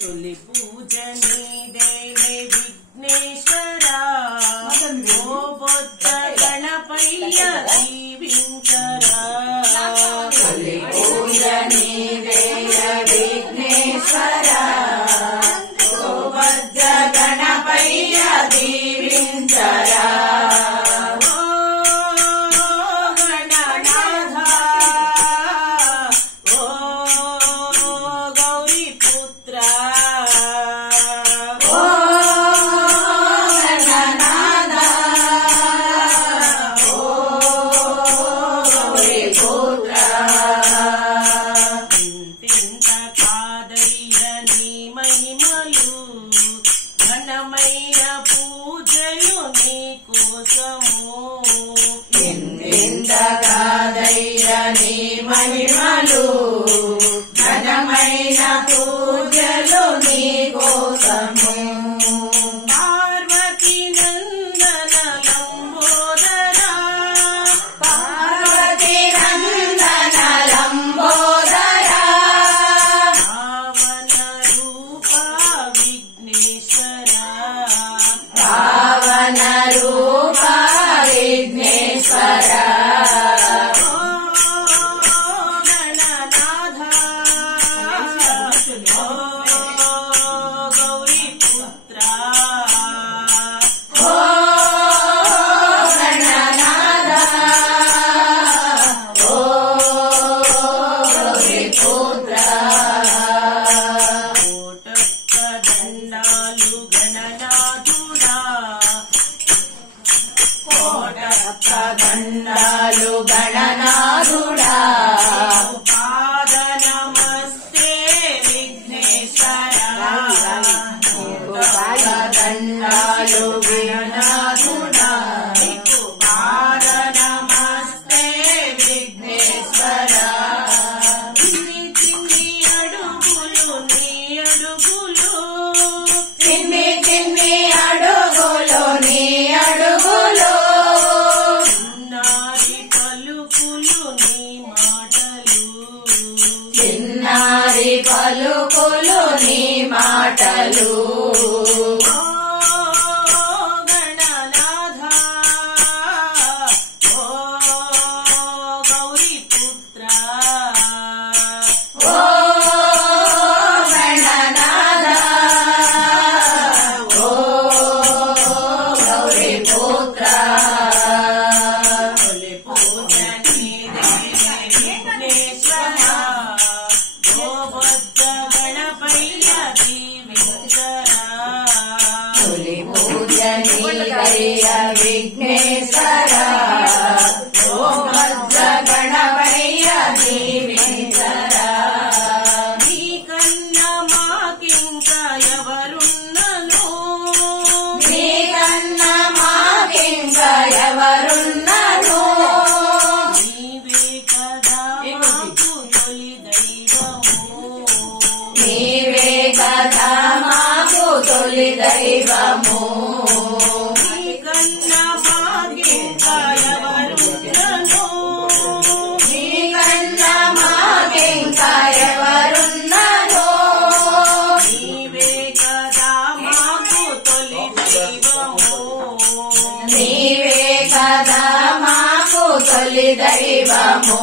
తొలి పూజ నీదేలే విఘ్నేశ్వరా ఓ బొజ్జ గణపయ్య దీవించరా. తొలి పూజ నీదేలే విఘ్నేశ్వరా ఓ బొజ్జ గణపయ్య దీవించరా. ఘనమైన పూజలు నీకోసము ఇంతకాదయ్య నీ మహిమలు ఘనమైన పూజలు నీకోసము. పార్వతీ నందన లంబోదరా పార్వతీ నందన లంబోదరా పావన రూప విఘ్నేశ్వరా. పావన రూప విఘ్నేశ్వరా. దండాలు గణనాథుడా పాద నమస్తే విఘ్నేశ్వరా. దండాలు గణనాథుడా పాద నమస్తే విఘ్నేశ్వరా. చిన్ని చిన్ని అడుగులు నీ అడుగులు చిన్ని చిన్ని అడుగులు నీ అడుగులు చిన్నారి పలుకులు నీ మాటలు. గణనాథ ఓ గౌరీపుత్ర ఓ గణనాథ ఓ గౌరీపుత్ర. తొలి పూజ నీదేలే విఘ్నేశ్వరా ఓ బొజ్జ గణపయ్య దీవించరా. తొలి పూజ నీదయ్య విఘ్నేశ్వరా ఓ బొజ్జ గణపయ్య దీవించరా. నీ కన్నా మాకింకా ఎవరున్నను నీకన్నా మాకింక ఎవరున్నారు. నీవే కదా మాకు తొలి దైవము. నీవే కదా మాకు తొలి దైవము. నీకన్నా మాకింకా ఎవరున్నను నీకన్నా మాకింక ఎవరున్నారు. నీవే కదా మాకు తొలి దైవము. నీవే కదా మాకు తొలి దైవము.